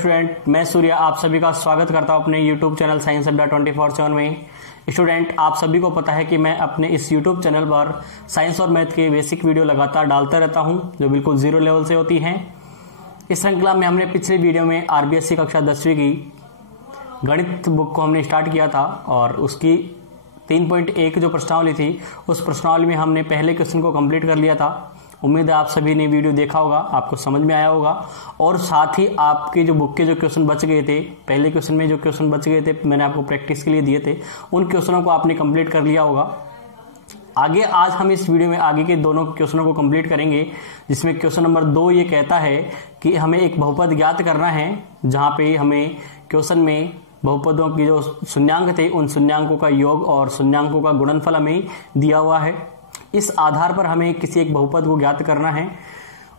Student, मैं सूर्य आप सभी का स्वागत करता हूं अपने YouTube चैनल साइंस अड्डा 24/7 में। स्टूडेंट, आप सभी को पता है कि मैं अपने इस YouTube चैनल पर साइंस और मैथ के बेसिक वीडियो लगातार डालता रहता हूं, जो बिल्कुल जीरो लेवल से होती हैं। इस श्रृंखला में हमने पिछले वीडियो में RBSc कक्षा 10वीं की गणित बुक को हमने स्टार्ट किया था और उसकी 3.1 जो प्रश्नावली थी, उस प्रश्नावली में हमने पहले क्वेश्चन को कंप्लीट कर लिया था। उम्मीद है आप सभी ने वीडियो देखा होगा, आपको समझ में आया होगा और साथ ही आपके जो बुक के जो क्वेश्चन बच गए थे, पहले क्वेश्चन में जो क्वेश्चन बच गए थे मैंने आपको प्रैक्टिस के लिए दिए थे, उन क्वेश्चनों को आपने कंप्लीट कर लिया होगा। आगे आज हम इस वीडियो में आगे के दोनों क्वेश्चनों को कंप्लीट करेंगे, जिसमें क्वेश्चन नंबर 2 ये कहता है कि हमें एक बहुपद ज्ञात करना है, जहां पे हमें क्वेश्चन में बहुपदों की जो शून्यांक थे उन शून्यांकों का योग और शून्यांकों का गुणनफल हमें दिया हुआ है। इस आधार पर हमें किसी एक बहुपद को ज्ञात करना है।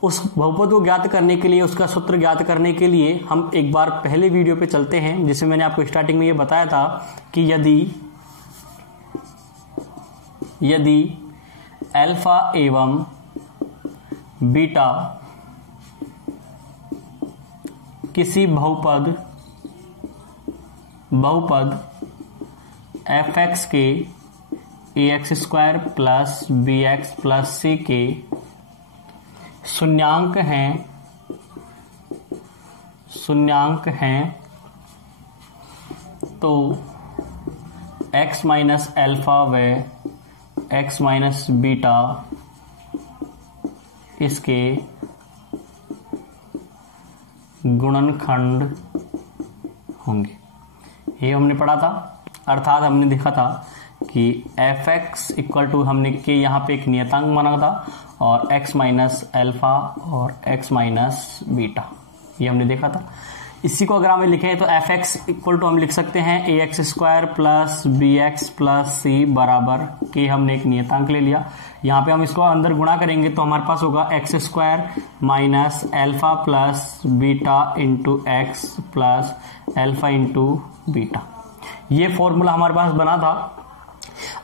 उस बहुपद को ज्ञात करने के लिए, उसका सूत्र ज्ञात करने के लिए हम एक बार पहले वीडियो पे चलते हैं, जिसमें मैंने आपको स्टार्टिंग में ये बताया था कि यदि अल्फा एवं बीटा किसी बहुपद fx के ax² plus bx plus c के शून्यांक हैं तो x माइनस अल्फा व x माइनस बीटा इसके गुणनखंड होंगे। ये हमने पढ़ा था, अर्थात हमने देखा था कि fx इक्वल टू हमने के यहाँ पे एक नियतांक माना था और x माइनस अल्फा और x माइनस बीटा, ये हमने देखा था। इसी को अगर हमें लिखें तो fx इक्वल टू हम लिख सकते हैं ax² plus bx plus c बराबर के, हमने एक नियतांक ले लिया। यहाँ पे हम इसको अंदर गुणा करेंगे तो हमारे पास होगा x² minus alpha plus beta into x plus alpha into beta. ये फॉर्मूला हमारे पास बना था।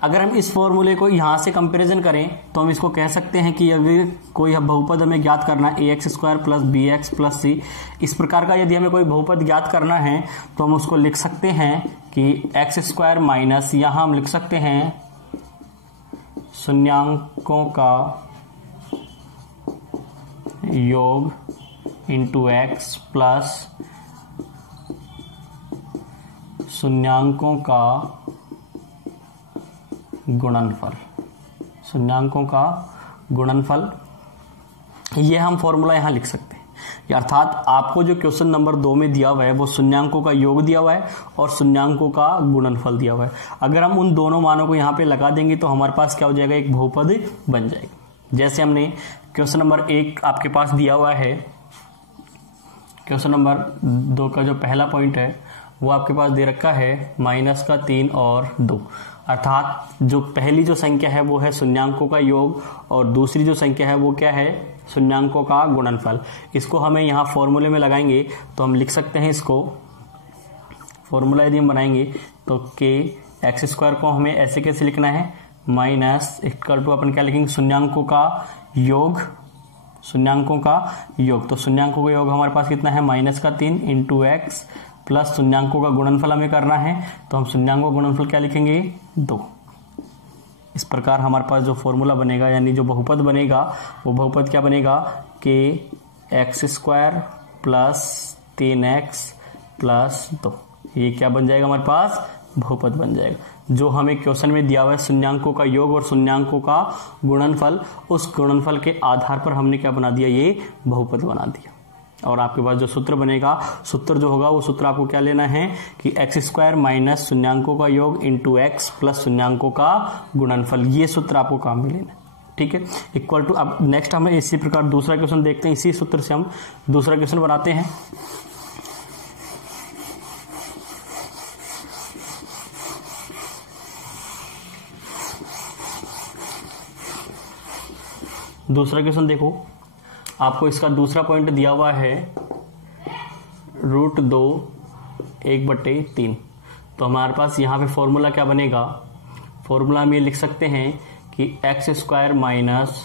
अगर हम इस फॉर्मूले को यहाँ से कंपैरिजन करें तो हम इसको कह सकते हैं कि अगर कोई बहुपद हमें ज्ञात करना है ax² plus bx plus c, इस प्रकार का यदि हमें कोई बहुपद ज्ञात करना है तो हम उसको लिख सकते हैं कि x² माइनस, यहाँ हम लिख सकते हैं शून्यांकों का योग इंटू x प्लस शून्यांकों का गुणनफल, ये हम फॉर्मूला यहां लिख सकते हैं। अर्थात आपको जो क्वेश्चन नंबर 2 में दिया हुआ है वो शून्यांकों का योग दिया हुआ है और शून्यांकों का गुणनफल दिया हुआ है। अगर हम उन दोनों मानों को यहाँ पे लगा देंगे तो हमारे पास क्या हो जाएगा, एक बहुपद बन जाएगा। जैसे हमने क्वेश्चन नंबर 1 आपके पास दिया हुआ है, क्वेश्चन नंबर 2 का जो पहला पॉइंट है वो आपके पास दे रखा है -3 और 2, अर्थात जो पहली जो संख्या है वो है शून्यांकों का योग और दूसरी जो संख्या है वो क्या है, शून्यांकों का गुणनफल। इसको हमें यहाँ फॉर्मूले में लगाएंगे तो हम लिख सकते हैं, इसको फॉर्मूला यदि हम बनाएंगे तो के x² को हमें ऐसे कैसे लिखना है, माइनस इक्वल टू अपन क्या लिखेंगे, शून्यांकों का योग तो शून्यांकों का योग हमारे पास कितना है, -3 इंटू x प्लस शून्यांकों का गुणनफल हमें करना है तो हम शून्यांकों का गुणनफल क्या लिखेंगे, 2। इस प्रकार हमारे पास जो फॉर्मूला बनेगा, यानी जो बहुपद बनेगा वो बहुपद क्या बनेगा, कि x² प्लस 3x प्लस 2, ये क्या बन जाएगा, हमारे पास बहुपद बन जाएगा। जो हमें क्वेश्चन में दिया हुआ है शून्यांकों का योग और शून्यांकों का गुणनफल, उस गुणनफल के आधार पर हमने क्या बना दिया, ये बहुपद बना दिया। और आपके पास जो सूत्र बनेगा, सूत्र जो होगा वो सूत्र आपको क्या लेना है कि x² माइनस शून्यांकों का योग इंटू x प्लस शून्यांकों का गुणनफल, ये सूत्र आपको काम में लेना है। ठीक है, इक्वल टू। अब नेक्स्ट हमें इसी प्रकार दूसरा क्वेश्चन देखते हैं, इसी सूत्र से हम दूसरा क्वेश्चन बनाते हैं। दूसरा क्वेश्चन देखो, आपको इसका दूसरा पॉइंट दिया हुआ है √2 1/3। तो हमारे पास यहाँ पे फॉर्मूला क्या बनेगा, फॉर्मूला हम ये लिख सकते हैं कि x² माइनस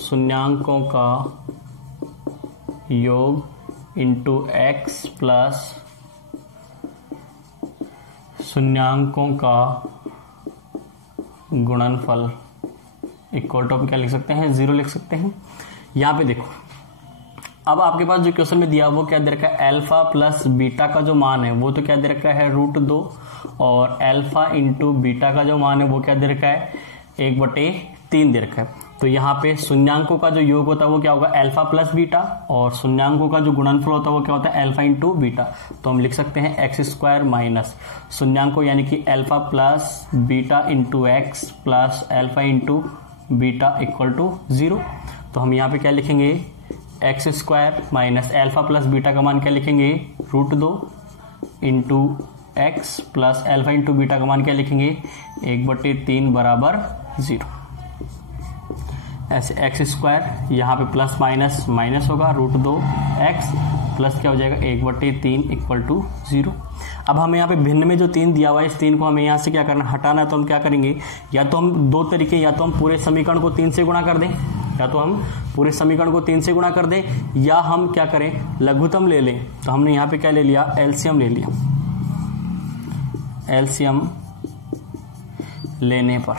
शून्यांकों का योग इंटू एक्स प्लस शून्यांकों का गुणनफल इक्वल टू, हम क्या लिख सकते हैं, 0 लिख सकते हैं। यहाँ पे देखो, अब आपके पास जो क्वेश्चन में दिया वो क्या दे रखा है, अल्फा प्लस बीटा का जो मान है वो तो क्या दे रखा है √2, और अल्फा इंटू बीटा का जो मान है वो क्या दे रखा है 1/3 दे रखा है। तो यहाँ पे शून्यांकों का जो योग होता है वो क्या होगा अल्फा प्लस बीटा, और शून्यांकों का जो गुणनफल होता है वो क्या होता है अल्फा इंटू बीटा। तो हम लिख सकते हैं x² माइनस शून्यांकों यानी कि alpha plus beta into x plus alpha into beta equal to 0। तो हम यहाँ पे क्या लिखेंगे x² minus alpha plus beta का मान क्या लिखेंगे √2 into x plus alpha into beta का मान क्या लिखेंगे 1/3 बराबर 0। ऐसे x² यहाँ पे प्लस माइनस माइनस होगा √2x प्लस क्या हो जाएगा 1/3 इक्वल टू 0। अब हमें यहाँ पे भिन्न में जो 3 दिया हुआ है इस 3 को हमें यहाँ से क्या करना हटाना है। तो हम क्या करेंगे, या तो हम दो तरीके, या तो हम पूरे समीकरण को 3 से गुणा कर दें, या तो हम पूरे समीकरण को 3 से गुणा कर दें, या हम क्या करें लघुत्तम ले लें। तो हमने यहाँ पे क्या ले लिया एलसीएम ले लिया। एलसीएम लेने पर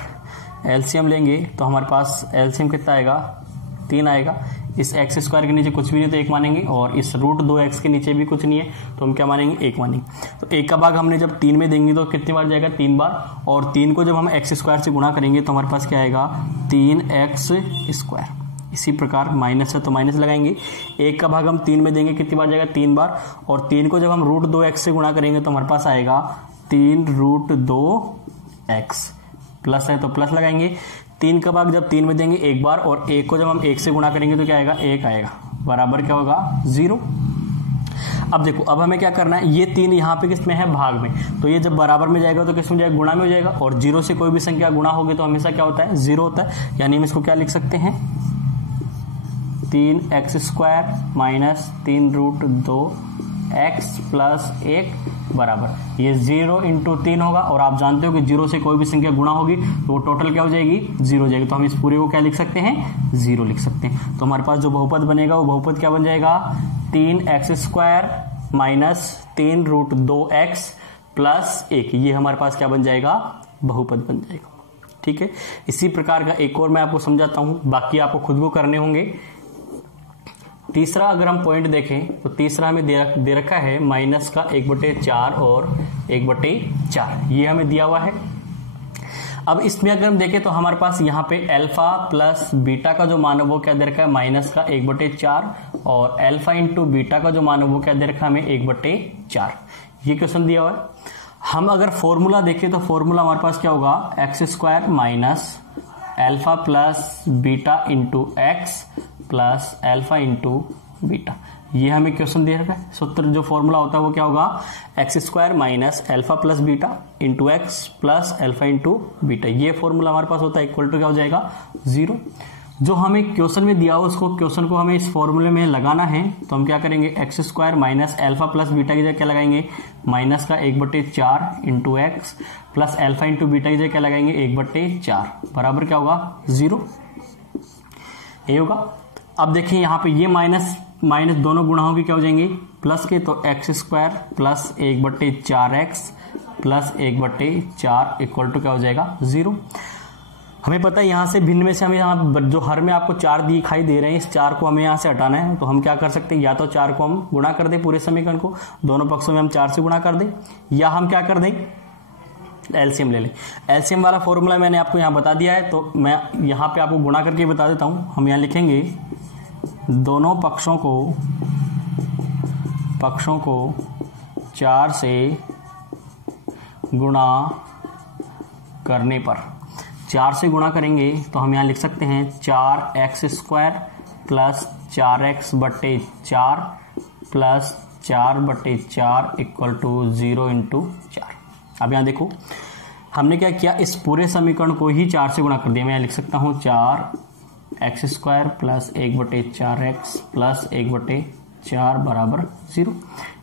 एलसीएम लेंगे तो हमारे पास एलसीएम कितना आएगा 3 आएगा। इस x² के नीचे कुछ भी नहीं तो 1 मानेंगे, और इस √2x के नीचे भी कुछ नहीं है तो हम क्या मानेंगे 1 मानेंगे। तो 1 का भाग हमने जब 3 में देंगे तो कितनी बार जाएगा 3 बार, और 3 को जब हम x² से गुणा करेंगे तो हमारे पास क्या आएगा 3x²। इसी प्रकार माइनस है तो माइनस लगाएंगे, 1 का भाग हम 3 में देंगे कितनी बार जाएगा 3 बार, और 3 को जब हम √2x से गुणा करेंगे तो हमारे पास आएगा 3√2x। प्लस है तो प्लस लगाएंगे, 3 का भाग जब 3 में देंगे 1 बार, और 1 को जब हम 1 से गुणा करेंगे तो क्या आएगा 1 आएगा, बराबर क्या होगा 0। अब देखो, अब हमें क्या करना है, ये 3 यहाँ पे किस में है भाग में, तो ये जब बराबर में जाएगा तो किस में जाएगा गुणा में हो जाएगा, और 0 से कोई भी संख्या गुणा होगी तो हमेशा क्या होता है 0 होता है। यानी हम इसको क्या लिख सकते हैं 3x² माइनस 3√2x प्लस 1 बराबर ये 0 इंटू 3 होगा, और आप जानते हो कि 0 से कोई भी संख्या गुणा होगी तो वो टोटल क्या हो जाएगी 0 हो जाएगी। तो हम इस पूरे को क्या लिख सकते हैं 0 लिख सकते हैं। तो हमारे पास जो बहुपद बनेगा वो बहुपद क्या बन जाएगा 3x² माइनस 3√2x प्लस 1, ये हमारे पास क्या बन जाएगा बहुपद बन जाएगा। ठीक है, इसी प्रकार का एक और मैं आपको समझाता हूं, बाकी आपको खुद को करने होंगे। तीसरा अगर हम पॉइंट देखें तो तीसरा हमें दे रखा है माइनस का 1/4 और 1/4, ये हमें दिया हुआ है। अब इसमें अगर हम देखें तो हमारे पास यहाँ पे अल्फा प्लस बीटा का जो मान है वो क्या दे रखा है माइनस का 1/4, और अल्फा इंटू बीटा का जो मान है वो क्या दे रखा है हमें 1/4, ये क्वेश्चन दिया हुआ है। हम अगर फॉर्मूला देखें तो फॉर्मूला हमारे पास क्या होगा x² minus alpha plus beta into x plus alpha into beta, ये हमें क्वेश्चन दे रखा है। सूत्र जो फॉर्मूला होता है वो क्या होगा x² minus alpha plus beta into x plus alpha into beta, ये फॉर्मूला हमारे पास होता है इक्वल टू क्या हो जाएगा 0। जो हमें क्वेश्चन में दिया हो उसको क्वेश्चन को हमें इस फॉर्मूले में लगाना है, तो हम क्या करेंगे x² minus alpha plus beta की जगह क्या लगाएंगे माइनस का 1/4 into x plus alpha into beta की जगह क्या लगाएंगे 1/4 बराबर क्या होगा 0, ये होगा। अब देखिए यहाँ पे ये माइनस माइनस दोनों गुणा होगी क्या हो जाएंगे प्लस के, तो x² plus 1/4x plus 1/4 equal to क्या हो जाएगा 0। हमें पता है यहाँ से भिन्न में से हमें यहाँ जो हर में आपको 4 दिखाई दे रहे हैं, इस 4 को हमें यहाँ से हटाना है। तो हम क्या कर सकते हैं, या तो 4 को हम गुणा कर दें पूरे समीकरण को, दोनों पक्षों में हम 4 से गुणा कर दें, या हम क्या कर दें एलसीएम ले लें। एलसीएम वाला फॉर्मूला मैंने आपको यहाँ बता दिया है, तो मैं यहाँ पे आपको गुणा करके बता देता हूँ। हम यहाँ लिखेंगे दोनों पक्षों को 4 से गुणा करने पर, 4 से गुणा करेंगे तो हम यहाँ लिख सकते हैं 4x² plus 4x/4 plus 4/4 equal to 0 into 4। अब यहाँ देखो हमने क्या किया, इस पूरे समीकरण को ही 4 से गुणा कर दिया। मैं यहाँ लिख सकता हूँ 4x² प्लस 1/4x प्लस 1/4 बराबर 0।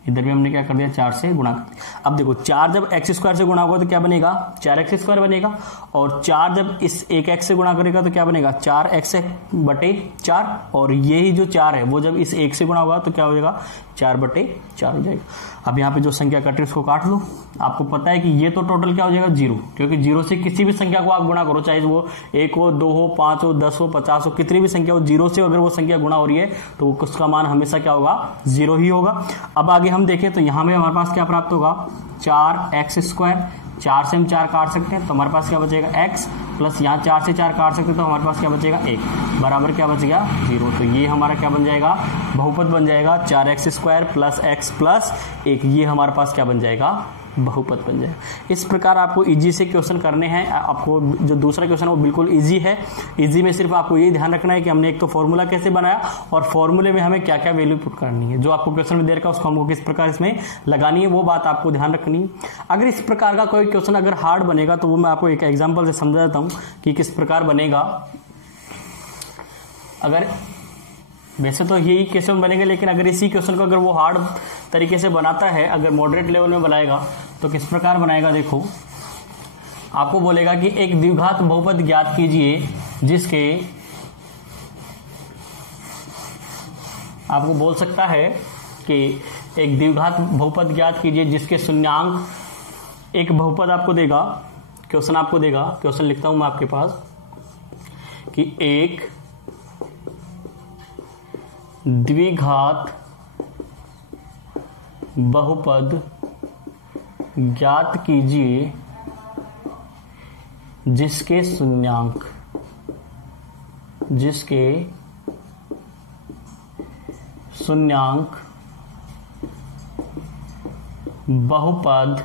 इधर भी हमने क्या कर दिया, 4 से गुणा कर दिया। अब देखो 4 जब x स्क्वायर से गुणा होगा तो क्या बनेगा, 4x स्क्वायर बनेगा, और 4 जब इस एक x से गुणा करेगा तो क्या बनेगा, 4x बटे 4, और यही जो 4 है वो जब इस 1 से गुणा होगा तो क्या हो जाएगा, 4 बटे 4 हो जाएगा। अब यहाँ पे जो संख्या कट रही है उसको काट लो। आपको पता है कि ये तो टोटल क्या हो जाएगा, 0, क्योंकि 0 से किसी भी संख्या को आप गुणा करो, चाहे वो 1 हो, 2 हो, 5 हो, 10 हो, 50 हो, कितनी भी संख्या हो, 0 से अगर वो संख्या गुणा हो रही है तो उसका मान हमेशा क्या होगा, 0 ही होगा। अब आगे हम देखें तो यहाँ में हमारे पास क्या प्राप्त होगा, 4x स्क्वायर, 4 से हम 4 काट सकते हैं तो हमारे पास क्या बचेगा, x, प्लस यहाँ 4 से 4 काट सकते हैं तो हमारे पास क्या बचेगा, 1, बराबर क्या बच गया, 0। तो ये हमारा क्या बन जाएगा, बहुपद बन जाएगा, 4x square plus x plus 1, ये हमारे पास क्या बन जाएगा, बहुपद बन जाएगा। इस प्रकार आपको इजी से क्वेश्चन करने हैं। आपको जो दूसरा क्वेश्चन है वो बिल्कुल इजी है। इजी में सिर्फ आपको ये ध्यान रखना है कि हमने एक तो फॉर्मूला कैसे बनाया और फॉर्मूले में हमें क्या क्या वैल्यू पुट करनी है, जो आपको क्वेश्चन में दे रखा है उसको हमको किस प्रकार इसमें लगानी है, वो बात आपको ध्यान रखनी है। अगर इस प्रकार का कोई क्वेश्चन अगर हार्ड बनेगा तो वो मैं आपको एक एग्जाम्पल से समझा देता हूँ कि किस प्रकार बनेगा। अगर वैसे तो यही क्वेश्चन बनेंगे, लेकिन अगर इसी क्वेश्चन को अगर वो हार्ड तरीके से बनाता है, अगर मॉडरेट लेवल में बनाएगा तो किस प्रकार बनाएगा, देखो आपको बोलेगा कि एक द्विघात बहुपद ज्ञात कीजिए जिसके, आपको बोल सकता है कि एक द्विघात बहुपद ज्ञात कीजिए जिसके शून्यांक, एक बहुपद आपको देगा, क्वेश्चन आपको देगा, क्वेश्चन लिखता हूं मैं आपके पास कि एक द्विघात बहुपद ज्ञात कीजिए जिसके शून्यांक, बहुपद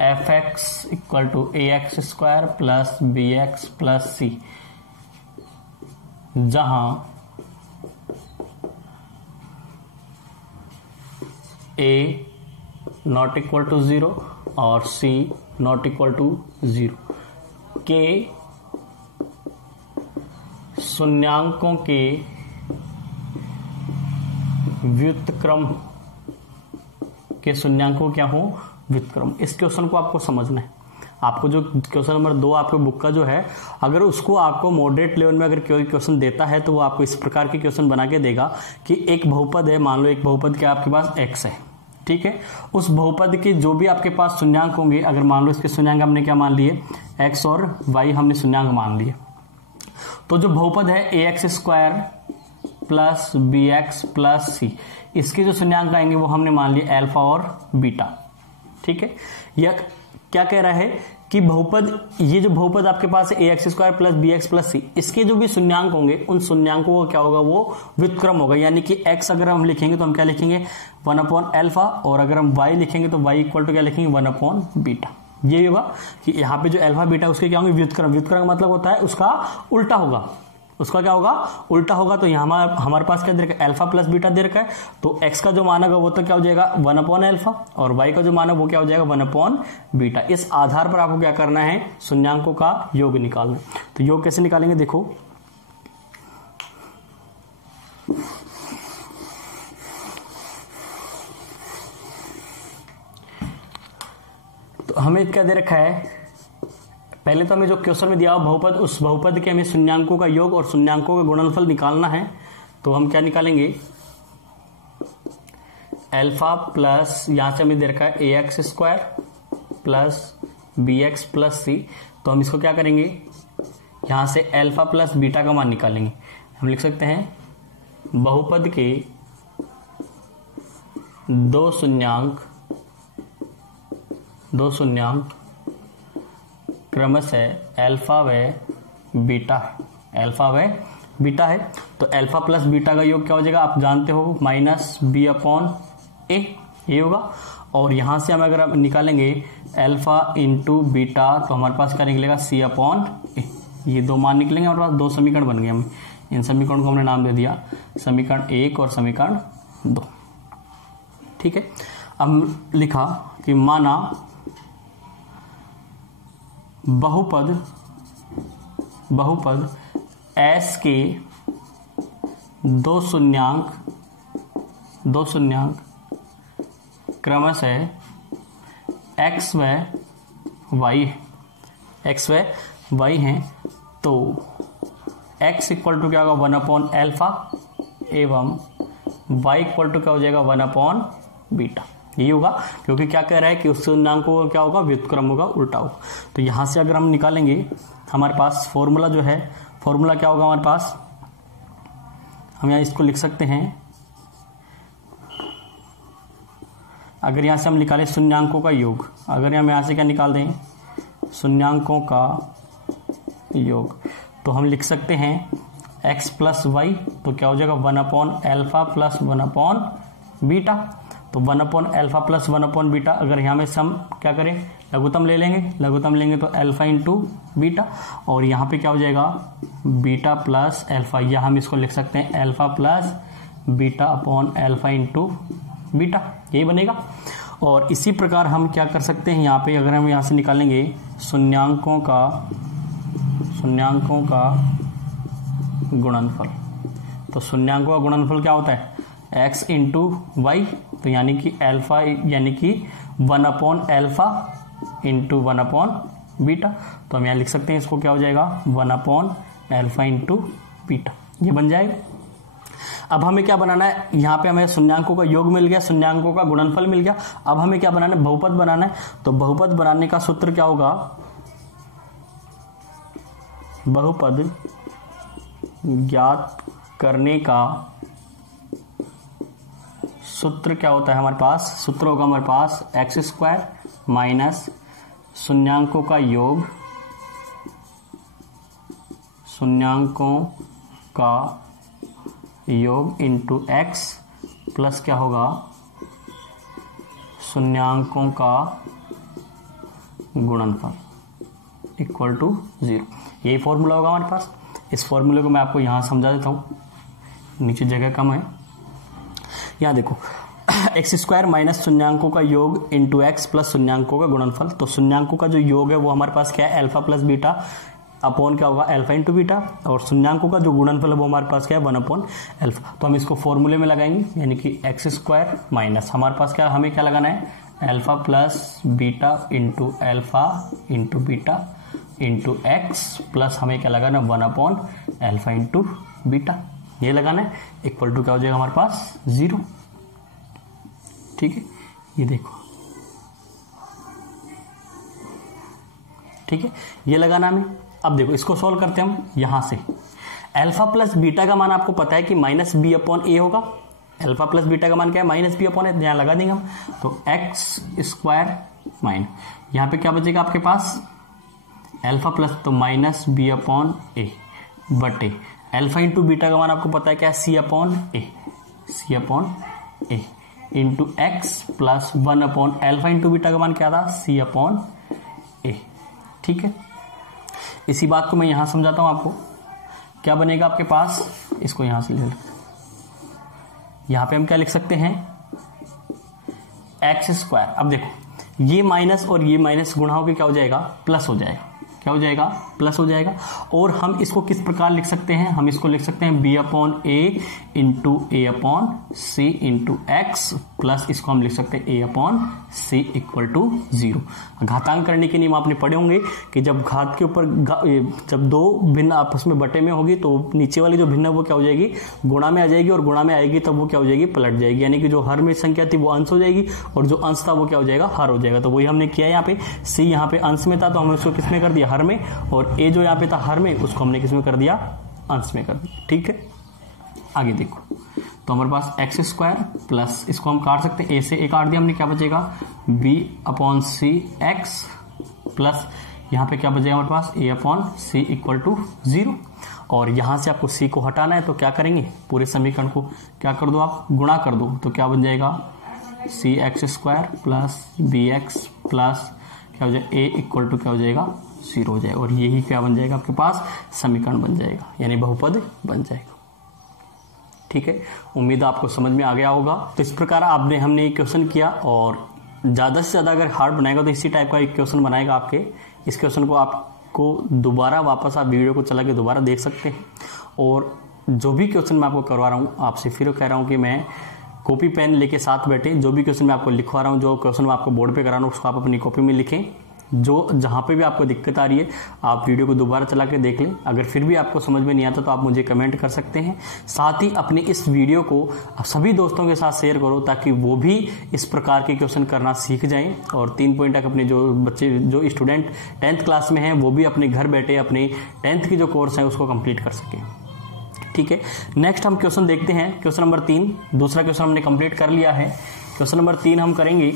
fx equal to ax square plus bx plus c, जहां a नॉट इक्वल टू 0 और c नॉट इक्वल टू 0 के शून्यांकों के व्युत्क्रम के शून्यांकों क्या हो, व्युत्क्रम। इस क्वेश्चन को आपको समझना है। आपको जो क्वेश्चन नंबर 2 आपके बुक का जो है, अगर उसको आपको मॉडरेट लेवल में अगर कोई क्वेश्चन देता है तो वो आपको इस प्रकार के क्वेश्चन बना के देगा कि एक बहुपद है, मान लो एक बहुपद के आपके पास x है, ठीक है, उस बहुपद के जो भी आपके पास शून्यांक होंगे, अगर मान लो इसके शून्यांक हमने क्या मान लिए, x और y हमने शून्यांक मान लिए, तो जो बहुपद है ax square plus bx plus c, इसके जो शून्यांक आएंगे वो हमने मान लिए अल्फा और बीटा, ठीक है। यह क्या कह रहा है कि बहुपद, ये जो बहुपद आपके पास है ax square plus bx plus c, इसके जो भी शून्यांक होंगे उन शून्यांकों का क्या होगा, वो व्युत्क्रम होगा। यानी कि x अगर हम लिखेंगे तो हम क्या लिखेंगे, 1 अपॉन अल्फा, और अगर हम y लिखेंगे तो y इक्वल टू क्या लिखेंगे, 1 अपॉन बीटा। ये होगा कि यहाँ पे जो अल्फा बीटा उसके क्या होंगे, व्युत्क्रम। व्युत्क्रम मतलब होता है उसका उल्टा होगा, उसका क्या होगा, उल्टा होगा। तो यहाँ हमारे पास क्या दे रखा है, अल्फा प्लस बीटा दे रखा है, तो x का जो मान होगा वो तो क्या हो जाएगा, 1 अपॉन अल्फा, और y का जो मान है वो क्या हो जाएगा, 1 अपॉन बीटा। इस आधार पर आपको क्या करना है, शून्यांकों का योग निकालना है। तो योग कैसे निकालेंगे, देखो तो हमें क्या दे रखा है, पहले तो हमें जो क्वेश्चन में दिया हुआ बहुपद, उस बहुपद के हमें शून्यांकों का योग और शून्यांकों का गुणनफल निकालना है। तो हम क्या निकालेंगे, अल्फा प्लस, यहां से हमें दे रखा है ax square plus bx plus c, तो हम इसको क्या करेंगे, यहां से अल्फा प्लस बीटा का मान निकालेंगे। हम लिख सकते हैं बहुपद के दो शून्यांक क्रमशः अल्फा व बीटा है, अल्फा व बीटा है। तो अल्फा प्लस बीटा का योग क्या हो जाएगा, आप जानते हो, माइनस बी अपॉन ए, ये होगा। और यहां से हम अगर निकालेंगे अल्फा इंटू बीटा तो हमारे पास क्या निकलेगा, सी अपॉन ए। ये दो मान निकलेंगे, हमारे पास दो समीकरण बन गए। हम इन समीकरण को हमने नाम दे दिया समीकरण 1 और समीकरण 2, ठीक है। अब लिखा कि माना बहुपद S के दो दो शून्यांक क्रमशः x व y हैं, तो x इक्वल टू क्या होगा 1/अल्फा एवं y इक्वल टू क्या हो जाएगा 1/बीटा। यही होगा, क्योंकि क्या कह रहा है कि उस शून्यांकों का क्या होगा, व्युत्क्रम होगा, उल्टा होगा। तो यहां से अगर हम निकालेंगे, हमारे पास फॉर्मूला जो है, फॉर्मूला क्या होगा हमारे पास, हम यहाँ इसको लिख सकते हैं, अगर यहां से हम निकालें शून्यांकों का योग, अगर हम यहां से क्या निकाल दें, शून्यांकों का योग, तो हम लिख सकते हैं x प्लस वाई, तो क्या हो जाएगा 1/अल्फा प्लस 1/बीटा। तो 1/अल्फा प्लस 1/बीटा, अगर यहाँ में सम क्या करें, लघुत्तम ले लेंगे तो अल्फा इंटू बीटा, और यहाँ पे क्या हो जाएगा बीटा प्लस अल्फा, या हम इसको लिख सकते हैं alpha plus beta upon alpha into beta, यही बनेगा। और इसी प्रकार हम क्या कर सकते हैं, यहाँ पे अगर हम यहाँ से निकालेंगे शून्यांकों का गुणनफल, तो शून्यांकों का गुणनफल क्या होता है x इंटू वाई, तो यानी कि अल्फा यानी कि 1/अल्फा इंटू 1/बीटा। तो हम यहाँ लिख सकते हैं इसको क्या हो जाएगा 1/अल्फा इंटू बीटा, ये बन जाएगा। अब हमें क्या बनाना है, यहाँ पे हमें शून्यांकों का योग मिल गया, शून्यांकों का गुणनफल मिल गया। अब हमें क्या बनाना है, बहुपद बनाना है। तो बहुपद बनाने का सूत्र क्या होगा, बहुपद ज्ञात करने का सूत्र क्या होता है हमारे पास, सूत्र होगा हमारे पास x² माइनस शून्यांकों का योग, इंटू x प्लस क्या होगा शून्यांकों का गुणनफल इक्वल टू 0। यही फॉर्मूला होगा हमारे पास। इस फॉर्मूले को मैं आपको यहां समझा देता हूं, नीचे जगह कम है। यहाँ देखो x² माइनस शून्यांकों का योग इंटू x प्लस शून्यांकों का गुणनफल। तो शून्यांकों का जो योग है वो हमारे पास क्या है, अल्फा प्लस बीटा अपॉन क्या होगा अल्फा इंटू बीटा, और शून्यांकों का जो गुणनफल है वो हमारे पास क्या है 1/अल्फा। तो हम इसको फॉर्मूले में लगाएंगे, यानी कि x² माइनस हमारे पास क्या, हमें क्या लगाना है alpha plus beta into alpha into beta into x plus हमें क्या लगाना 1/अल्फा इंटू बीटा, ये लगाना है, इक्वल टू क्या हो जाएगा हमारे पास 0। ठीक है, ये देखो, ठीक है, ये लगाना हमें। अब देखो इसको सॉल्व करते हैं हम यहां से। अल्फा प्लस बीटा का मान आपको पता है कि -b/a होगा। अल्फा प्लस बीटा का मान क्या है -b/a, यहां लगा देंगे हम। तो x² माइनस यहां पे क्या बचेगा आपके पास अल्फा प्लस, तो -b/a बटे अल्फा इंटू बीटा का मान आपको पता है क्या है c/a इंटू एक्स प्लस 1/अल्फा इंटू बीटा का मान क्या था c/a। ठीक है, इसी बात को मैं यहां समझाता हूं आपको। क्या बनेगा आपके पास, इसको यहां से ले लो, यहां पे हम क्या लिख सकते हैं x²। अब देखो ये माइनस और ये माइनस गुणा होकर क्या हो जाएगा प्लस हो जाएगा, क्या हो जाएगा प्लस हो जाएगा। और हम इसको किस प्रकार लिख सकते हैं, हम इसको लिख सकते हैं b/a into a/c into x plus इसको हम लिख सकते हैं a/c इक्वल टू 0। घातांक करने के नियम आपने पढ़े होंगे कि जब घात के ऊपर जब दो भिन्न आपस में बटे में होगी तो नीचे वाली जो भिन्न वो क्या हो जाएगी गुणा में आ जाएगी, और गुणा में आएगी तब वो क्या हो जाएगी पलट जाएगी, यानी कि जो हर में संख्या थी वो अंश हो जाएगी और जो अंश था वो क्या हो जाएगा हर हो जाएगा। तो वही हमने किया यहाँ पे, c यहाँ पे अंश में था तो हमने उसको किसमें कर दिया हर में, और a जो यहाँ पे था हर में उसको हमने किसमें कर दिया अंश में कर दिया। ठीक है, आगे देखो, तो हमारे पास x² प्लस इसको हम काट सकते हैं, a से a काट दिया हमने, क्या बचेगा b/c x प्लस यहाँ पे क्या बचेगा हमारे पास a/c इक्वल टू 0। और यहां से आपको c को हटाना है तो क्या करेंगे, पूरे समीकरण को क्या कर दो आप गुणा कर दो, तो क्या बन जाएगा cx² प्लस bx प्लस क्या हो जाएगा a इक्वल टू क्या हो जाएगा 0 हो जाएगा, और यही क्या बन जाएगा आपके पास समीकरण बन जाएगा, यानी बहुपद बन जाएगा। ठीक है, उम्मीद आपको समझ में आ गया होगा। तो इस प्रकार हमने एक क्वेश्चन किया, और ज्यादा से ज्यादा अगर हार्ड बनाएगा तो इसी टाइप का एक क्वेश्चन बनाएगा आपके। इस क्वेश्चन को आपको दोबारा वापस आप वीडियो को चला के दोबारा देख सकते हैं। और जो भी क्वेश्चन मैं आपको करवा रहा हूँ, आपसे फिर कह रहा हूँ कि मैं कॉपी पेन लेके साथ बैठे, जो भी क्वेश्चन मैं आपको लिखवा रहा हूँ, जो क्वेश्चन मैं आपको बोर्ड पे करा रहा हूँ, उसको आप अपनी कॉपी में लिखें। जो जहाँ पे भी आपको दिक्कत आ रही है आप वीडियो को दोबारा चला के देख लें। अगर फिर भी आपको समझ में नहीं आता तो आप मुझे कमेंट कर सकते हैं। साथ ही अपने इस वीडियो को सभी दोस्तों के साथ शेयर करो ताकि वो भी इस प्रकार के क्वेश्चन करना सीख जाएं और 3 पॉइंट तक अपने जो बच्चे जो स्टूडेंट 10th क्लास में हैं वो भी अपने घर बैठे अपने 10th की जो कोर्स है उसको कंप्लीट कर सकें। ठीक है, नेक्स्ट हम क्वेश्चन देखते हैं। क्वेश्चन नंबर 3, दूसरा क्वेश्चन हमने कंप्लीट कर लिया है। क्वेश्चन नंबर 3 हम करेंगे।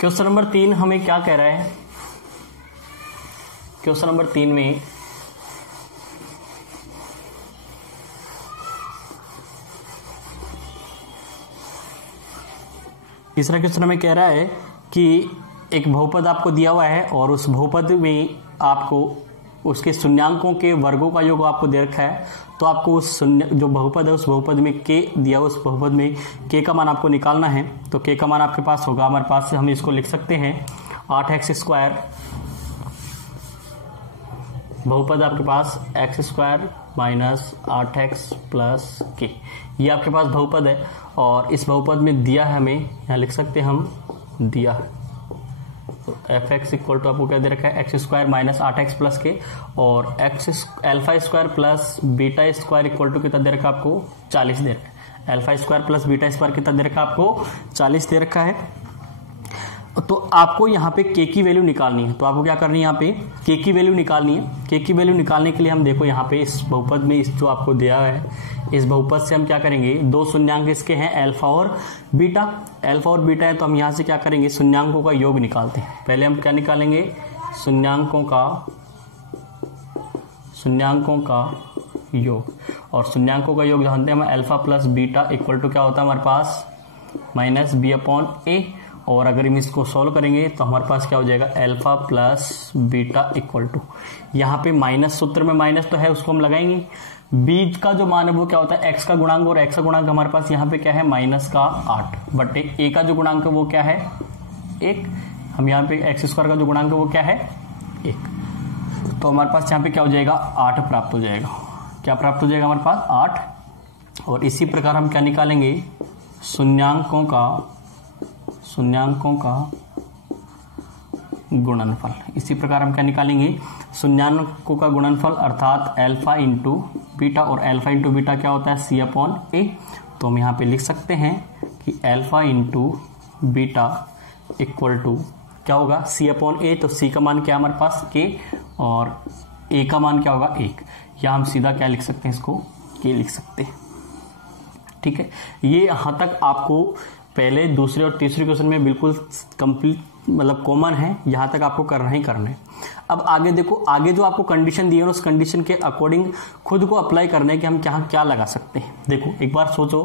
क्वेश्चन नंबर 3 हमें क्या कह रहा है? क्वेश्चन नंबर 3 में तीसरा क्वेश्चन हमें कह रहा है कि एक बहुपद आपको दिया हुआ है और उस बहुपद में आपको उसके शून्यांकों के वर्गों का योग आपको दे रखा है। तो आपको उस जो बहुपद है उस बहुपद में के दिया, उस बहुपद में के का मान आपको निकालना है। तो के का मान आपके पास होगा, हमारे पास से हम इसको लिख सकते हैं 8x²। बहुपद आपके पास x² माइनस 8x प्लस के, ये आपके पास बहुपद है और इस बहुपद में दिया है, हमें यहाँ लिख सकते हैं हम दिया है। तो fx इक्वल टू आपको क्या दे रखा है x² माइनस 8x प्लस के और α² प्लस β² इक्वल टू कितना दे रखा है आपको 40 दे रखा है। α² प्लस β² कितना दे रखा है आपको 40 दे रखा है। तो आपको यहाँ पे k की वैल्यू निकालनी है। तो आपको क्या करनी है, यहाँ पे k की वैल्यू निकालनी है। k की वैल्यू निकालने के लिए हम देखो यहाँ पे इस बहुपद में इस जो आपको दिया है इस बहुपद से हम क्या करेंगे, दो शून्यांक इसके हैं अल्फा और बीटा। अल्फा और बीटा है तो हम यहाँ से क्या करेंगे, शून्यांकों का योग निकालते हैं। पहले हम क्या निकालेंगे, शून्यांकों का योग। और शून्यांकों का योग जानते हैं हम alpha plus beta equal to क्या होता है हमारे पास माइनस b/a। और अगर हम इसको सॉल्व करेंगे तो हमारे पास क्या हो जाएगा alpha plus beta equal to, यहाँ पे माइनस सूत्र में माइनस तो है उसको हम लगाएंगे। बीज का जो मान है वो क्या होता है x का गुणांक, और x का गुणांक हमारे पास यहाँ पे क्या है -8 बटे a का जो गुणांक है वो क्या है 1। हम यहाँ पे x² का जो गुणांक है वो क्या है 1। तो हमारे पास यहाँ पे क्या हो जाएगा 8 प्राप्त हो जाएगा। क्या प्राप्त हो जाएगा हमारे पास 8। और इसी प्रकार हम क्या निकालेंगे, शून्यांकों का गुणनफल। इसी प्रकार हम क्या निकालेंगे, शून्यांकों का गुणनफल अर्थात अल्फा इंटू बीटा। और अल्फा इंटू बीटा क्या होता है c/a। तो हम यहाँ पे लिख सकते हैं कि alpha into beta equal to क्या होगा c/a। तो c का मान क्या है हमारे पास k और a का मान क्या होगा 1। या हम सीधा क्या लिख सकते हैं, इसको k लिख सकते हैं। ठीक है, ये यहाँ तक आपको पहले दूसरे और तीसरे क्वेश्चन में बिल्कुल कंप्लीट मतलब कॉमन है, यहाँ तक आपको करना ही करना है। अब आगे देखो, आगे जो आपको कंडीशन दी है उस कंडीशन के अकॉर्डिंग खुद को अप्लाई करना है कि हम क्या लगा सकते हैं। देखो एक बार सोचो,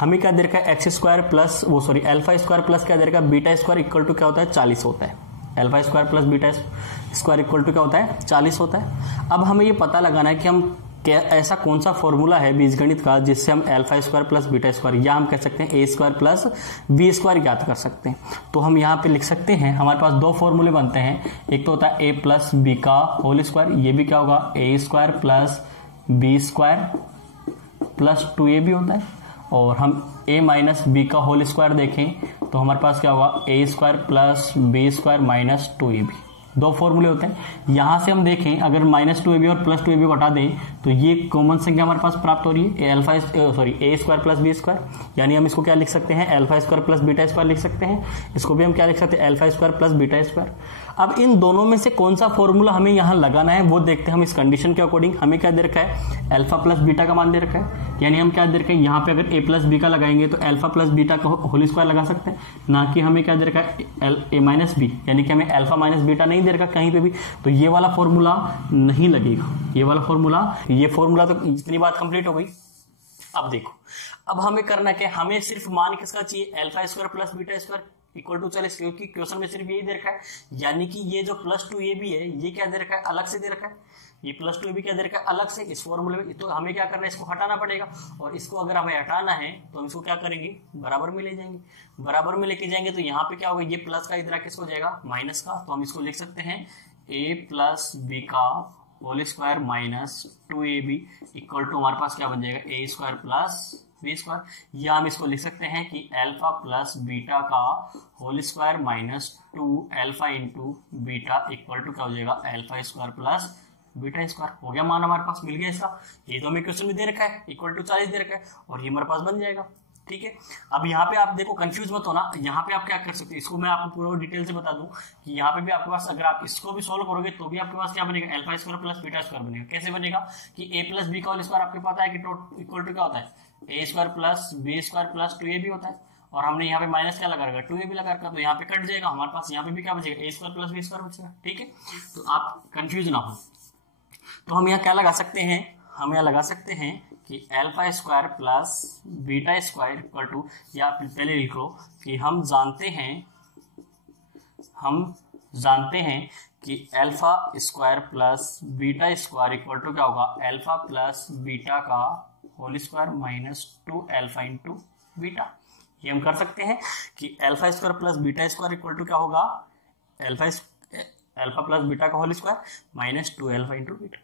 हमें क्या दे रखा है x² प्लस α² प्लस क्या दे रखा है β² इक्वल टू क्या होता है 40 होता है। α² प्लस β² इक्वल टू क्या होता है 40 होता है। अब हमें ये पता लगाना है कि हम ऐसा कौन सा फॉर्मूला है बीजगणित का जिससे हम α² प्लस β² या हम कह सकते हैं a² प्लस b² ज्ञात कर सकते हैं। तो हम यहाँ पे लिख सकते हैं, हमारे पास दो फॉर्मूले बनते हैं। एक तो होता है a प्लस b का होल स्क्वायर, ये भी क्या होगा a² plus b² plus 2ab होता है। और हम a माइनस b का होल स्क्वायर देखें तो हमारे पास क्या होगा a² plus b² minus 2ab। दो फॉर्मूले होते हैं। यहां से हम देखें अगर -2ab और +2ab को हटा दें तो ये कॉमन संख्या हमारे पास प्राप्त हो रही है a² प्लस b²। यानी हम इसको क्या लिख सकते हैं α² प्लस β² लिख सकते हैं। इसको भी हम क्या लिख सकते हैं α² प्लस β²। अब इन दोनों में से कौन सा फॉर्मूला हमें यहाँ लगाना है वो देखते हैं हम। इस कंडीशन के अकॉर्डिंग हमें क्या दे रखा है अल्फा प्लस बीटा का मान दे रखा है। यानी हम क्या दे रखे हैं यहाँ पे अगर a प्लस बी का लगाएंगे तो अल्फा प्लस बीटा का होल स्क्वायर लगा सकते हैं, ना कि हमें क्या दे रखा है a माइनस बी, यानी कि हमें अल्फा माइनस बीटा नहीं दे रखा कहीं पे भी। तो ये वाला फॉर्मूला नहीं लगेगा, ये वाला फॉर्मूला, ये फॉर्मूला। तो इतनी बात कंप्लीट हो गई। अब देखो, अब हमें करना क्या, हमें सिर्फ मान किसका चाहिए α² प्लस β²। इक्वल टू 40, क्योंकि क्वेश्चन में सिर्फ यही दे रखा है, यानी कि ये जो +2 ये भी है, ये क्या दे रखा है, अलग से दे रखा है, ये +2 भी क्या दे रखा है, अलग से इस फॉर्मूले में। तो हमें क्या करना है, इसको हटाना पड़ेगा, और इसको अगर हमें हटाना है तो हम इसको क्या करेंगे, बराबर में ले जाएंगे। बराबर में लेके जाएंगे तो यहाँ पे क्या होगा, ये प्लस का इधर किसको जाएगा, माइनस का, तो हम इसको लिख सकते हैं a प्लस बी का whole square minus 2ab equal to हमारे पास क्या बन जाएगा, a square plus b square. या हम इसको लिख सकते हैं कि अल्फा प्लस बीटा का whole square minus 2 alpha into beta equal to क्या हो जाएगा, alpha square plus beta square. हो गया मान हमारे पास, मिल गया इसका। ये तो हमें क्वेश्चन में दे रखा है, इक्वल टू 40 दे रखा है, और ये हमारे पास बन जाएगा। ठीक है, अब यहाँ पे आप देखो कंफ्यूज मत होना, यहाँ पे आप क्या कर सकते हैं, इसको मैं आपको पूरा डिटेल से बता दूं कि यहाँ पे भी आपके पास अगर आप इसको भी सोल्व करोगे तो भी आपके पास क्या बनेगा, alpha square plus beta square बनेगा। कैसे बनेगा कि a प्लस बी का होल स्क्वायर आपको पता है कि इक्वल टू क्या होता है, a square plus b square plus 2ab होता है, और हमने यहाँ पे माइनस क्या लगा रखा, 2ab लगा रखा, तो यहाँ पे कट जाएगा हमारे पास, यहाँ पे भी क्या बचेगा, a square plus b square बचेगा। ठीक है, तो आप कंफ्यूज ना हो। तो हम यहाँ क्या लगा सकते हैं, हम यहाँ लगा सकते हैं कि alpha square plus beta square equal to, या पहले लिख लो कि हम जानते हैं कि alpha square plus beta square equal to क्या होगा, अल्फा प्लस बीटा का whole square minus 2 alpha into beta. ये हम कर सकते हैं कि alpha square plus beta square equal to क्या होगा, अल्फा प्लस बीटा का whole square minus 2 alpha into beta.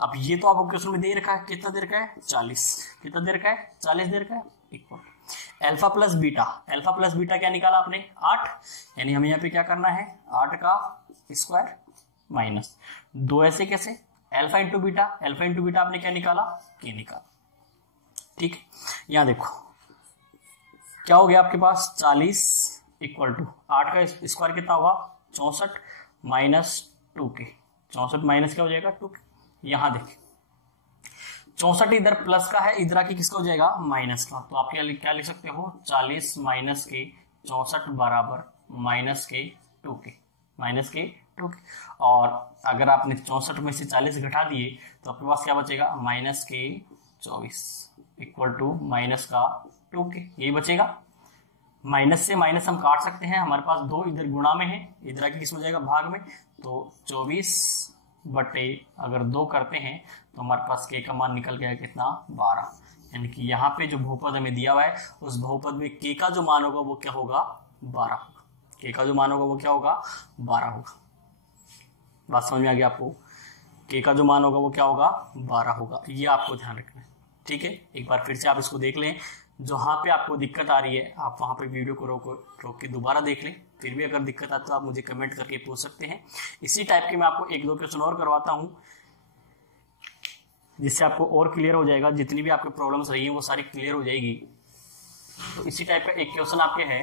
अब ये तो आपको क्वेश्चन में दे रखा है, कितना दे रखा है, 40। कितना दे रखा है, 40 दे रखा है, इक्वल अल्फा प्लस बीटा क्या निकाला आपने, 8, यानी हमें यहाँ पे क्या करना है, 8 का स्क्वायर माइनस 2, ऐसे कैसे, अल्फा इंटू बीटा आपने क्या निकाला, के निकाला। ठीक है, यहाँ देखो क्या हो गया आपके पास, 40 इक्वल टू 8 का स्क्वायर कितना होगा, 64 माइनस 2 के, 64 माइनस क्या हो जाएगा, 2 के। यहां देखिए 64 इधर प्लस का है, इधर आके किसका हो जाएगा, माइनस का, तो आप क्या लिख सकते हो, 40 माइनस के 64 बराबर माइनस के 2 के, और अगर आपने 64 में से 40 घटा दिए तो आपके पास क्या बचेगा, माइनस के 24 इक्वल टू माइनस का 2 के, यही बचेगा। माइनस से माइनस हम काट सकते हैं, हमारे पास 2 इधर गुणा में है, इधर आके किस हो जाएगा, भाग में, तो 24 बटे अगर 2 करते हैं तो हमारे पास के का मान निकल गया कितना, 12। यानी कि यहाँ पे जो बहुपद हमें दिया हुआ है उस बहुपद में के का जो मान होगा वो क्या होगा, 12 होगा। के का जो मान होगा वो क्या होगा, 12 होगा। बात समझ में आ गया आपको, के का जो मान होगा वो क्या होगा, 12 होगा। ये आपको ध्यान रखना है। ठीक है, एक बार फिर से आप इसको देख लें, जहाँ पे आपको दिक्कत आ रही है आप वहाँ पे वीडियो को रोक के दोबारा देख लें। फिर भी अगर दिक्कत आती है तो आप मुझे कमेंट करके पूछ सकते हैं। इसी टाइप के मैं आपको 1-2 क्वेश्चन और करवाता हूँ जिससे आपको और क्लियर हो जाएगा, जितनी भी आपकी प्रॉब्लम्स रही हैं वो सारी क्लियर हो जाएगी। तो इसी टाइप का एक क्वेश्चन आपके है,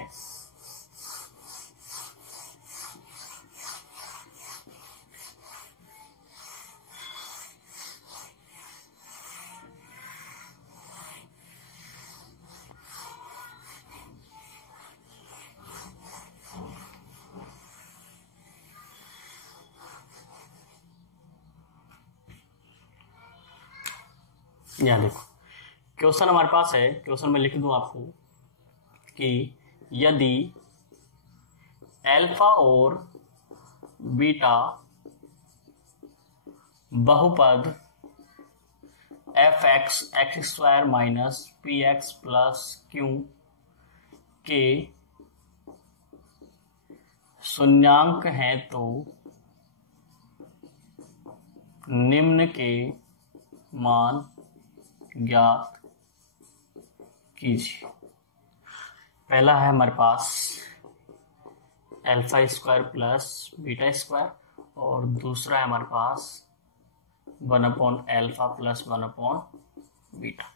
यहाँ देखो क्वेश्चन हमारे पास है। क्वेश्चन में लिख दूं आपको कि यदि अल्फा और बीटा बहुपद fx x square minus p x plus Q के शून्यांक हैं तो निम्न के मान ज्ञात कीजिए। पहला है हमारे पास alpha square plus beta square, और दूसरा है हमारे पास 1/अल्फा प्लस 1/बीटा।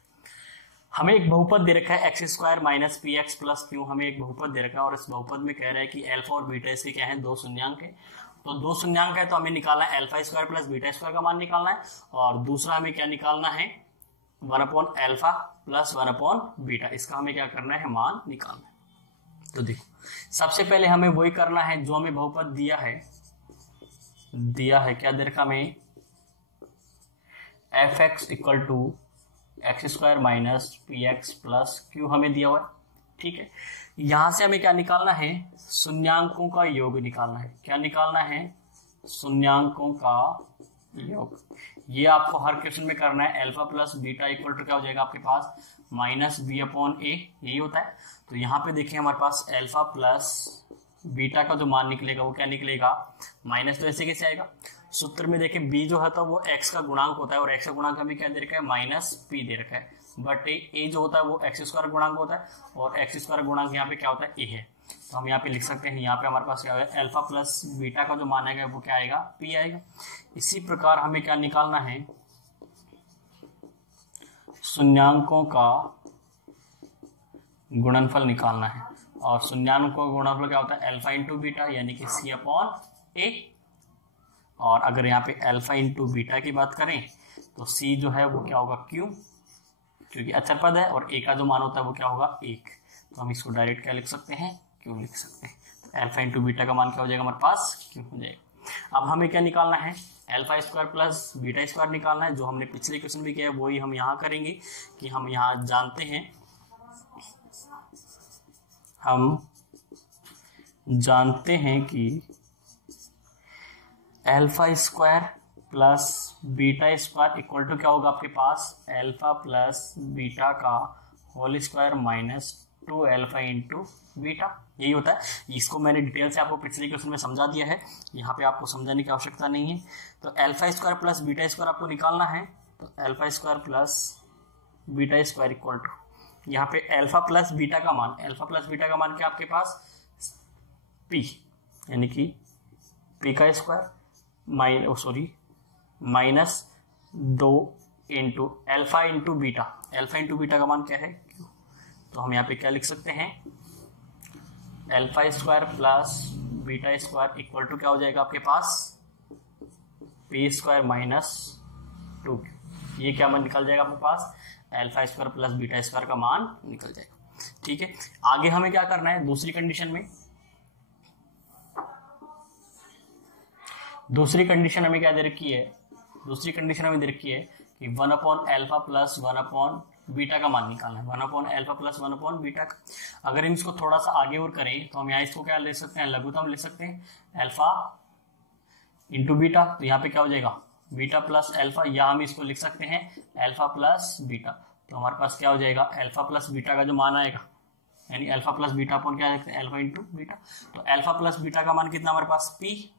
हमें एक बहुपद दे रखा है x square minus p x plus q, हमें एक बहुपद दे रखा है और इस बहुपद में कह रहा है कि अल्फा और बीटा इसके क्या है, 2 शून्यांक है। तो 2 शून्यांक है तो हमें निकालना है alpha square plus beta square का मान निकालना है, और दूसरा हमें क्या निकालना है, 1/अल्फा प्लस 1/बीटा। इसका हमें क्या करना है, मान निकालना है। तो देखो सबसे पहले हमें वही करना है जो हमें बहुपद दिया है। क्या दे रखा हमें, fx equal to x square minus p x plus q हमें दिया हुआ है। ठीक है, यहां से हमें क्या निकालना है, शून्यांकों का योग निकालना है। क्या निकालना है, शून्यांकों का योग। ये आपको हर क्वेश्चन में करना है। Alpha plus beta equal to क्या हो जाएगा आपके पास, माइनस बी अपॉन ए, यही होता है। तो यहाँ पे देखिए हमारे पास अल्फा प्लस बीटा का जो मान निकलेगा वो क्या निकलेगा, माइनस। तो ऐसे कैसे आएगा, सूत्र में देखिए बी जो है तो वो एक्स का गुणांक होता है, और एक्स का गुणांक हमें क्या दे रखा है, माइनस पी दे रखा है। बट ए जो होता है वो एक्स स्क्वायर गुणांक होता है, और एक्स स्क्वायर गुणांक यहाँ पे क्या होता है, ए है। तो हम यहाँ पे लिख सकते हैं, यहाँ पे हमारे पास क्या है, अल्फा प्लस बीटा का जो मान आएगा वो क्या आएगा, पी आएगा। इसी प्रकार हमें क्या निकालना है, शून्यांकों का गुणनफल निकालना है। और शून्यांकों का गुणनफल क्या होता है, अल्फा इंटू बीटा, यानी कि सी अपॉन ए। और अगर यहाँ पे अल्फा इंटू बीटा की बात करें तो सी जो है वो क्या होगा, क्यू, क्योंकि अचर पद है, और ए का जो मान होता है वो क्या होगा, एक। तो हम इसको डायरेक्ट क्या लिख सकते हैं, क्यों लिख सकते हैं। तो अल्फा इंटू बीटा का मान क्या हो जाएगा हमारे पास, क्यों हो जाएगा। अब हमें क्या निकालना है, alpha square plus beta square निकालना है। जो हमने पिछले क्वेश्चन में किया है वही हम यहाँ करेंगे, कि हम यहाँ जानते हैं कि alpha square plus beta square equal to क्या होगा आपके पास, अल्फा प्लस बीटा का whole square minus 2 alpha into beta, यही होता है। इसको मैंने डिटेल से आपको पिछले क्वेश्चन में समझा दिया है, यहाँ पे आपको समझाने की आवश्यकता नहीं है। तो alpha square plus beta square आपको निकालना है। तो alpha square plus beta square equal to, यहाँ पे अल्फा प्लस बीटा का मान, अल्फा प्लस बीटा का मान क्या आपके पास, पी, यानी कि पी का square minus 2 into alpha into beta. Alpha into beta का मान क्या है, क्यू। तो हम यहाँ पे क्या लिख सकते हैं, alpha square plus beta square equal to क्या हो जाएगा आपके पास, पी स्क्वायर माइनस 2। ये क्या मान निकल जाएगा आपके पास, alpha square plus beta square का मान निकल जाएगा। ठीक है, आगे हमें क्या करना है, दूसरी कंडीशन हमें क्या दे रखी है, दूसरी कंडीशन हमें दे रखी है कि 1 upon alpha plus 1 upon beta का मान निकालना है। 1 upon alpha plus 1 upon beta का। अगर हम इसको थोड़ा सा आगे और करें तो हम यहाँ इसको क्या ले सकते हैं, लघुत्तम ले सकते हैं, अल्फा इंटू बीटा। तो यहाँ पे क्या हो जाएगा, बीटा प्लस अल्फा, या हम इसको लिख सकते हैं अल्फा प्लस बीटा। तो हमारे पास क्या हो जाएगा, अल्फा प्लस बीटा का जो मान आएगा, यानी अल्फा प्लस बीटा अपॉन क्या लिखते हैं, अल्फा इंटू बीटा। तो अल्फा प्लस बीटा का मान कितना हमारे पास, पी।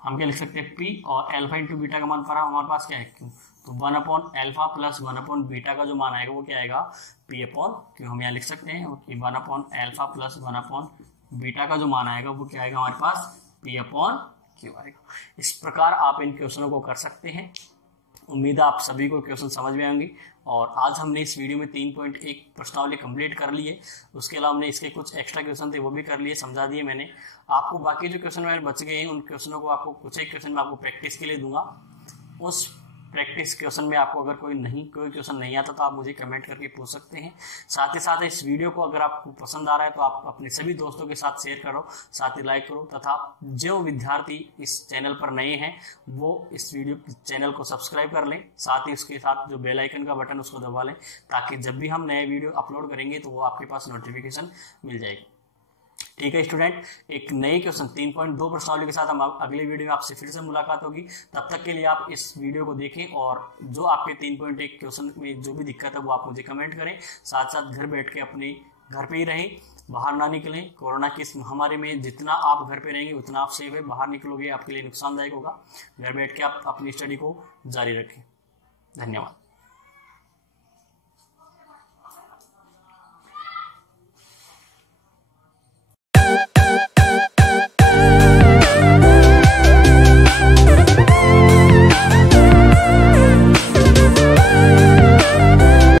हम क्या लिख सकते हैं, पी, और अल्फा इंटू बीटा का मान पर हमारे पास क्या है, क्यू। तो 1 upon alpha plus 1 upon beta का जो मान आएगा वो क्या आएगा, पी अपॉन क्यू। हम यहाँ लिख सकते हैं कि 1 upon alpha plus 1 upon beta का जो मान आएगा वो क्या आएगा हमारे पास, पी अपॉन क्यू आएगा। इस प्रकार आप इन क्वेश्चनों को कर सकते हैं। उम्मीद है आप सभी को क्वेश्चन समझ में आएंगे। और आज हमने इस वीडियो में 3.1 प्रश्नावली कंप्लीट कर ली है। उसके अलावा हमने इसके कुछ एक्स्ट्रा क्वेश्चन थे वो भी कर लिए, समझा दिए मैंने आपको। बाकी जो क्वेश्चन मेरे बच गए हैं उन क्वेश्चनों को आपको कुछ एक क्वेश्चन में आपको प्रैक्टिस के लिए दूंगा। उस प्रैक्टिस क्वेश्चन में आपको अगर कोई क्वेश्चन नहीं आता तो आप मुझे कमेंट करके पूछ सकते हैं। साथ ही साथ इस वीडियो को अगर आपको पसंद आ रहा है तो आप अपने सभी दोस्तों के साथ शेयर करो, साथ ही लाइक करो, तथा जो विद्यार्थी इस चैनल पर नए हैं वो इस वीडियो चैनल को सब्सक्राइब कर लें। साथ ही उसके साथ जो बेल आइकन का बटन उसको दबा लें, ताकि जब भी हम नए वीडियो अपलोड करेंगे तो वो आपके पास नोटिफिकेशन मिल जाएगी। ठीक है स्टूडेंट, एक नई क्वेश्चन 3.2 प्रश्नावली के साथ हम अगले वीडियो में आपसे फिर से मुलाकात होगी। तब तक के लिए आप इस वीडियो को देखें और जो आपके 3.1 क्वेश्चन में जो भी दिक्कत है वो आप मुझे कमेंट करें। साथ साथ घर बैठ के अपने घर पे ही रहें, बाहर ना निकलें। कोरोना की इस महामारी में जितना आप घर पे रहेंगे उतना आप सेफ है, बाहर निकलोगे आपके लिए नुकसानदायक होगा। घर बैठ के आप अपनी स्टडी को जारी रखें। धन्यवाद।